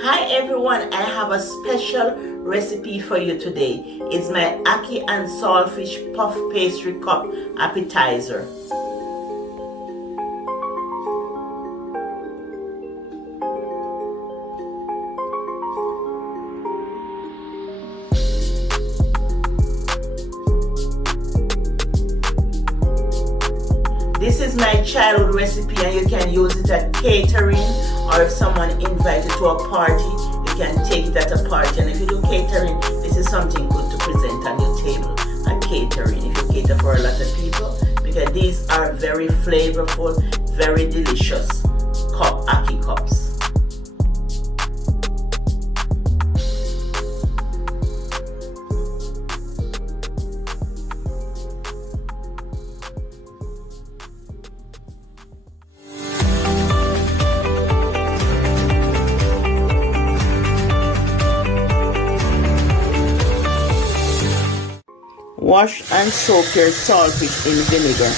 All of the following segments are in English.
Hi everyone, I have a special recipe for you today. It's my Ackee and Saltfish puff pastry cup appetizer. This is my childhood recipe and you can use it at catering, or if someone invited to a party, you can take it at a party. And if you do catering, this is something good to present on your table at catering if you cater for a lot of people, because these are very flavorful, very delicious Ackee cups. Wash and soak your saltfish in vinegar.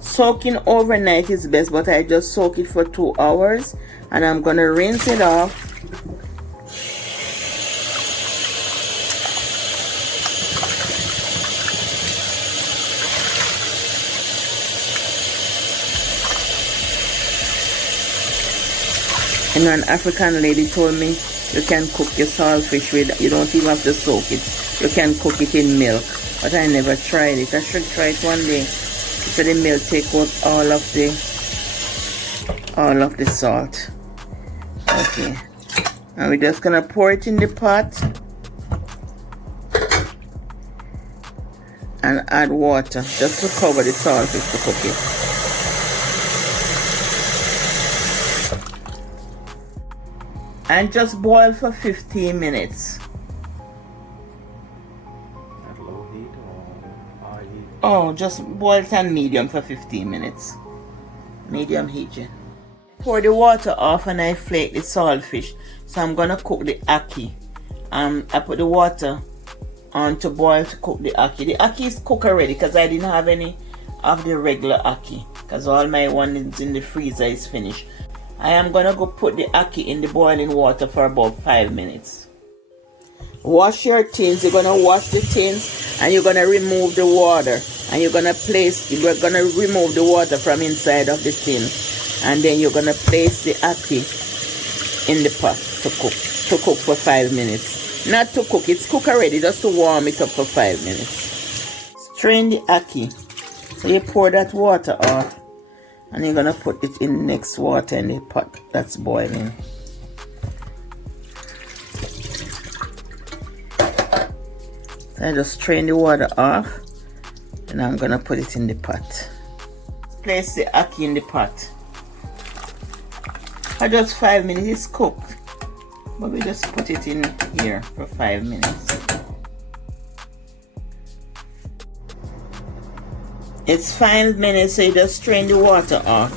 Soaking overnight is best, but I just soak it for 2 hours and I'm gonna rinse it off. And an African lady told me you can cook your saltfish with, you don't even have to soak it, you can cook it in milk, but I never tried it. I should try it one day. So the milk take out all of the salt. Okay, and we're just gonna pour it in the pot and add water just to cover the saltfish to cook it, and just boil for 15 minutes. Oh, just boil it on medium for 15 minutes. Medium heat. Pour the water off and I flake the saltfish. So I'm gonna cook the ackee. I put the water on to boil to cook the ackee. The ackee is cooked already because I didn't have any of the regular ackee, because all my one is in the freezer is finished. I am gonna go put the ackee in the boiling water for about 5 minutes. Wash your tins. You're gonna wash the tins and you're gonna remove the water, and you're gonna remove the water from inside of the tin, and then you're gonna place the ackee in the pot to cook for 5 minutes. Not to cook, it's cooked already, just to warm it up for 5 minutes. Strain the ackee. So you pour that water off and you're gonna put it in the next water in the pot that's boiling. I just strain the water off and I'm gonna put it in the pot. Place the ackee in the pot. For just 5 minutes, it's cooked, but we just put it in here for 5 minutes. It's 5 minutes, so you just strain the water off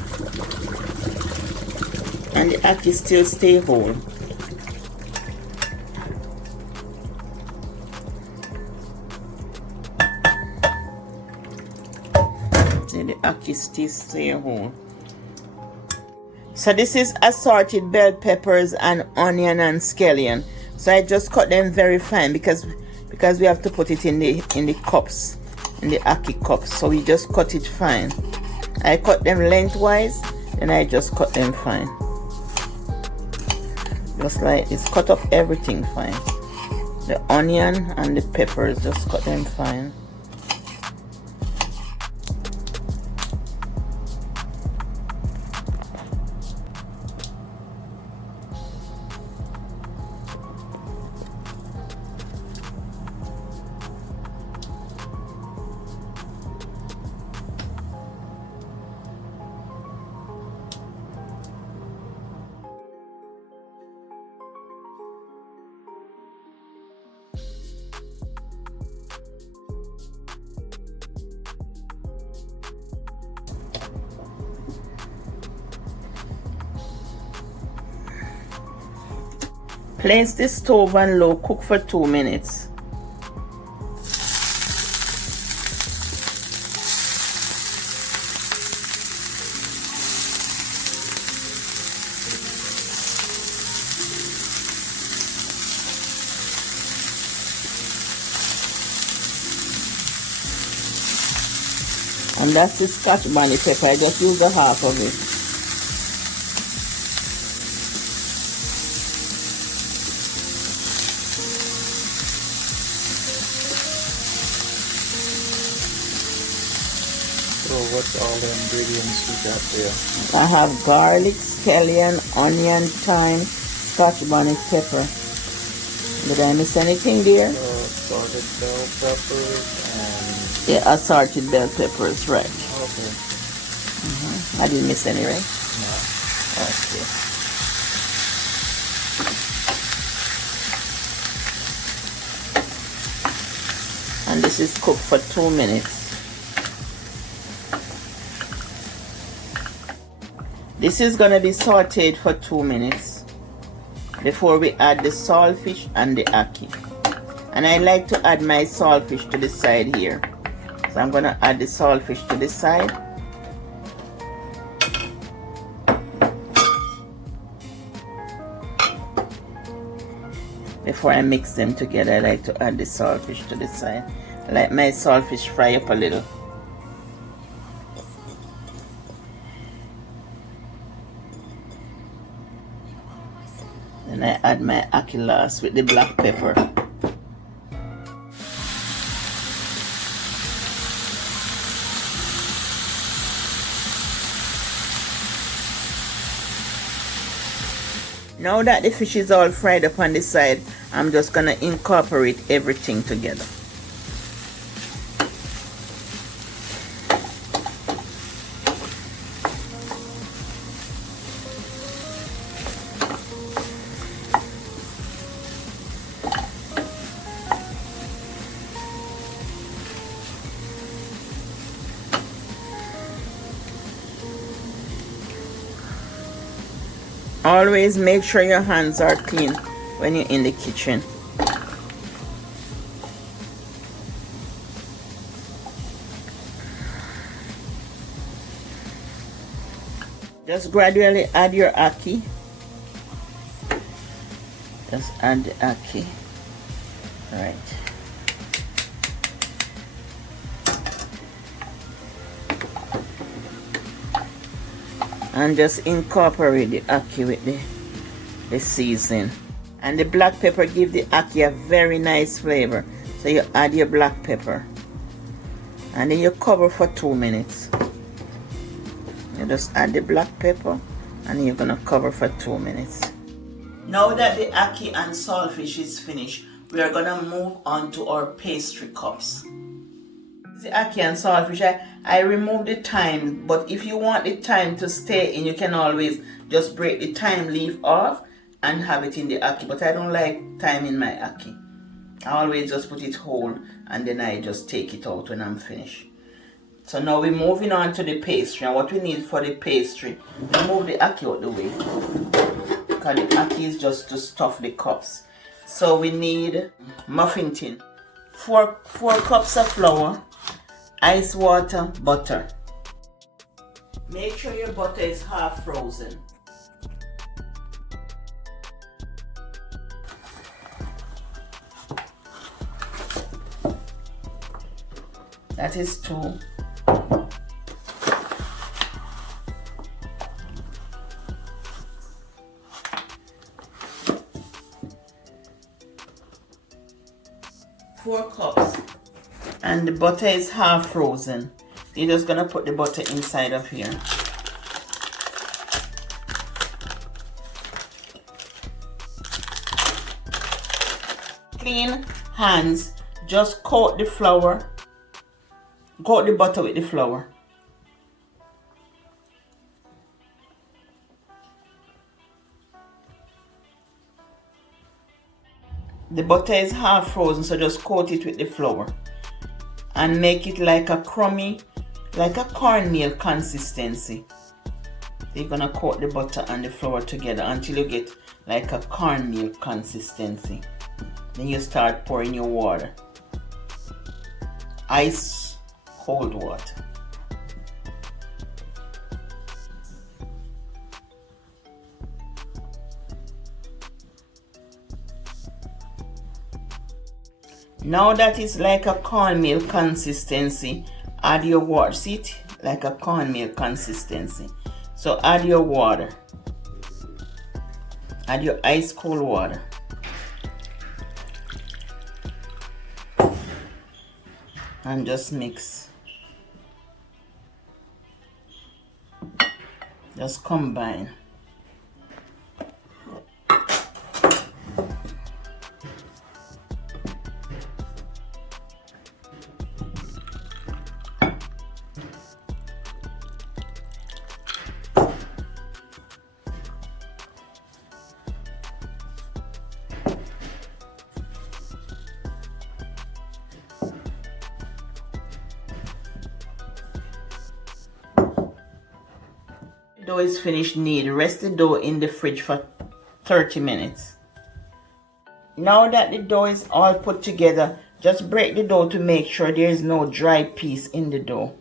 and the ackee still stay whole. The ackee still stay whole. So this is assorted bell peppers and onion and scallion. So I just cut them very fine because we have to put it in the cups, in the ackee cups. So we just cut it fine. I cut them lengthwise and I just cut them fine. Just like this, cut up everything fine. The onion and the peppers, just cut them fine. Place the stove on low, cook for 2 minutes. And that's the Scotch bonnet pepper. I just use the half of it. So what's all the ingredients you got there? I have garlic, scallion, onion, thyme, Scotch bonnet pepper. Did I miss anything there? Assorted bell peppers and... Yeah, assorted bell peppers, right. Okay. I didn't miss any, right? No. Okay. And this is cooked for 2 minutes. This is going to be sauteed for 2 minutes before we add the saltfish and the ackee. And I like to add my saltfish to the side here. So I'm going to add the saltfish to the side. Before I mix them together, I like to add the saltfish to the side. I like my saltfish fry up a little. Then I add my ackee last with the black pepper. Now that the fish is all fried up on the side, I'm just gonna incorporate everything together. Always make sure your hands are clean when you're in the kitchen. Just gradually add your ackee. Just add the ackee. Right. And just incorporate the ackee with the seasoning. And the black pepper gives the ackee a very nice flavor. So you add your black pepper. And then you cover for 2 minutes. You just add the black pepper and you're gonna cover for 2 minutes. Now that the ackee and saltfish is finished, we are gonna move on to our pastry cups. The ackee and saltfish, I remove the thyme, but if you want the thyme to stay in, you can always just break the thyme leaf off and have it in the ackee. But I don't like thyme in my ackee. I always just put it whole and then I just take it out when I'm finished. So now we're moving on to the pastry. And what we need for the pastry, remove the ackee out the way, because the ackee is just to stuff the cups. So we need muffin tin, 4 cups of flour, ice water, butter. Make sure your butter is half frozen. That is 2. Four cups. And the butter is half frozen. You're just gonna put the butter inside of here. Clean hands, just coat the flour, coat the butter with the flour. The butter is half frozen, so just coat it with the flour and make it like a crummy, like a cornmeal consistency. You're gonna coat the butter and the flour together until you get like a cornmeal consistency. Then you start pouring your water. Ice cold water. Now that it's like a cornmeal consistency, add your water. See it? Like a cornmeal consistency. So add your water. Add your ice cold water. And just mix. Just combine. Dough is finished kneaded. Rest the dough in the fridge for 30 minutes. Now that the dough is all put together, just break the dough to make sure there is no dry piece in the dough.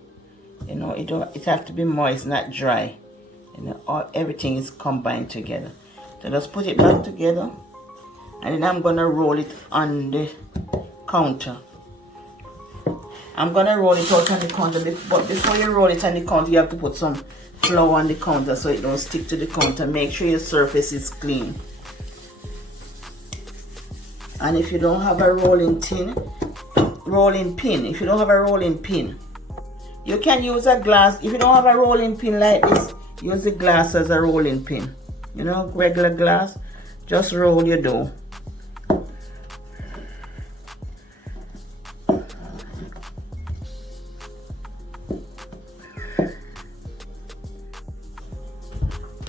You know, it have to be moist, not dry. You know, everything is combined together. So just put it back together, and then I'm gonna roll it on the counter. I'm gonna roll it out on the counter, but before you roll it on the counter, you have to put some flour on the counter so it don't stick to the counter. Make sure your surface is clean. And if you don't have a rolling pin, if you don't have a rolling pin, you can use a glass. If you don't have a rolling pin like this, use the glass as a rolling pin. You know, regular glass. Just roll your dough.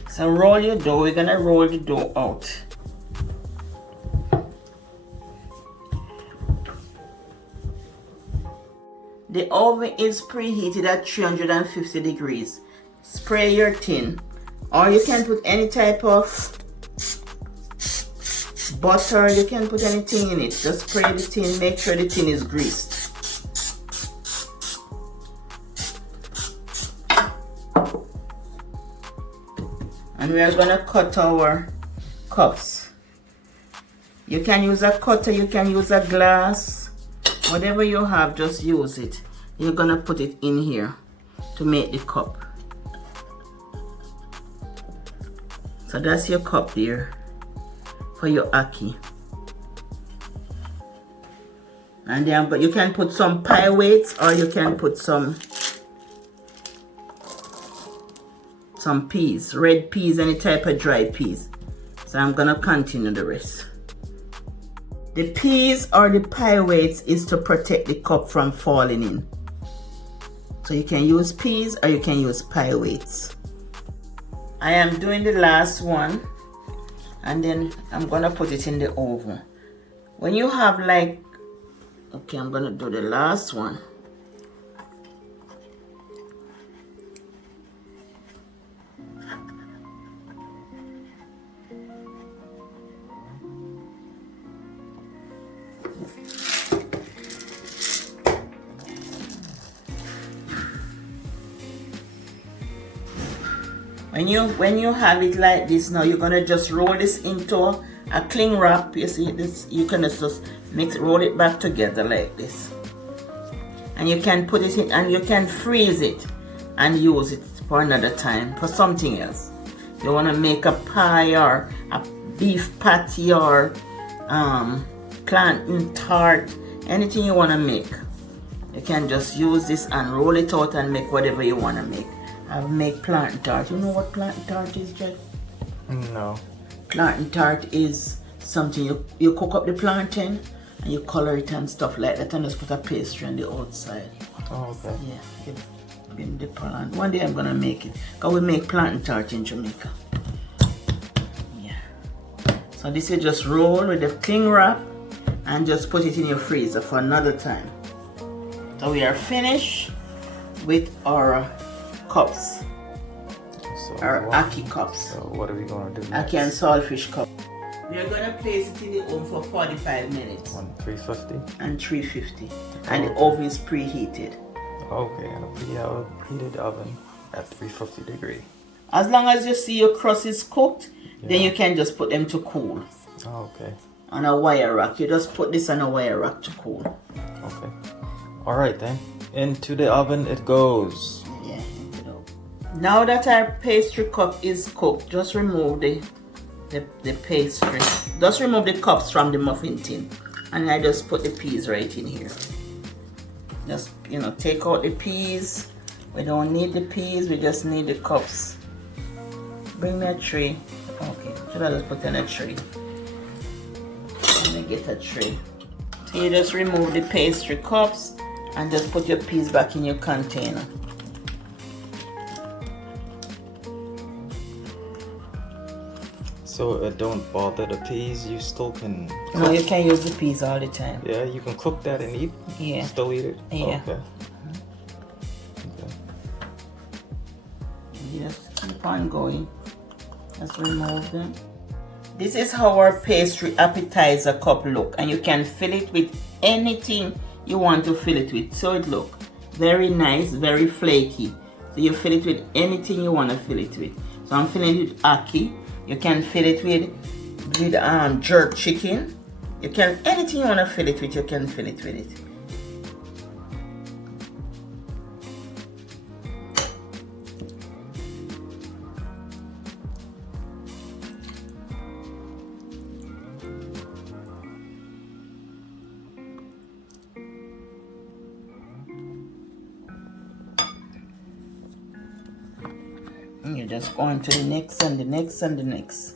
So roll your dough. We're gonna roll the dough out. The oven is preheated at 350 degrees. Spray your tin, or you can put any type of butter. You can put anything in it. Just spray the tin. Make sure the tin is greased. And we are gonna cut our cups. You can use a cutter, you can use a glass, whatever you have, just use it. You're gonna put it in here to make the cup. So that's your cup there for your ackee. And then, but you can put some pie weights, or you can put some peas, red peas, any type of dry peas. So I'm gonna continue the rest. The peas or the pie weights is to protect the cup from falling in. So you can use peas or you can use pie weights. I am doing the last one, and then I'm gonna put it in the oven. When you have like, okay, I'm gonna do the last one. When you have it like this, now you're gonna just roll this into a cling wrap. You see this, you can just roll it back together like this, and you can put it in, and you can freeze it and use it for another time for something else. You want to make a pie or a beef patty or plantain tart, anything you want to make, you can just use this and roll it out and make whatever you want to make. I've made plantain tart. You know what plantain tart is, Jack? No. Plantain tart is something you cook up the plantain and you color it and stuff like that, and just put a pastry on the outside. Oh, okay. Yeah, give the plantain. One day I'm gonna make it, because we make plantain tart in Jamaica. Yeah. So this you just roll with the cling wrap and just put it in your freezer for another time. So we are finished with our cups, our ackee cups. So what are we gonna do next? Ackee and saltfish cup. We are gonna place it in the oven for 45 minutes. On 350? And 350. And the oven is preheated. Okay, and a preheated oven at 350 degree. As long as you see your crust is cooked, then Yeah. you can just put them to cool. Okay. On a wire rack. You just put this on a wire rack to cool. Okay. Alright then. Into the oven it goes. Yeah, into the oven. Now that our pastry cup is cooked, just remove the pastry. Just remove the cups from the muffin tin. And I just put the peas right in here. Just, take out the peas. We don't need the peas, we just need the cups. Bring me a tray. Okay, should I just put in a tray? Let me get a tray. So you just remove the pastry cups and just put your peas back in your container. So don't bother the peas, you still can cook. No, you can use the peas all the time. Yeah, you can cook that and eat? Yeah. Still eat it? Yeah. Okay. You just keep on going. Just remove them. This is how our pastry appetizer cup look, and you can fill it with anything you want to fill it with. So it look very nice, very flaky. So you fill it with anything you want to fill it with. So I'm filling it with ackee. You can fill it with jerk chicken. You can anything you want to fill it with, you can fill it with it. And you just go on to the next and the next and the next.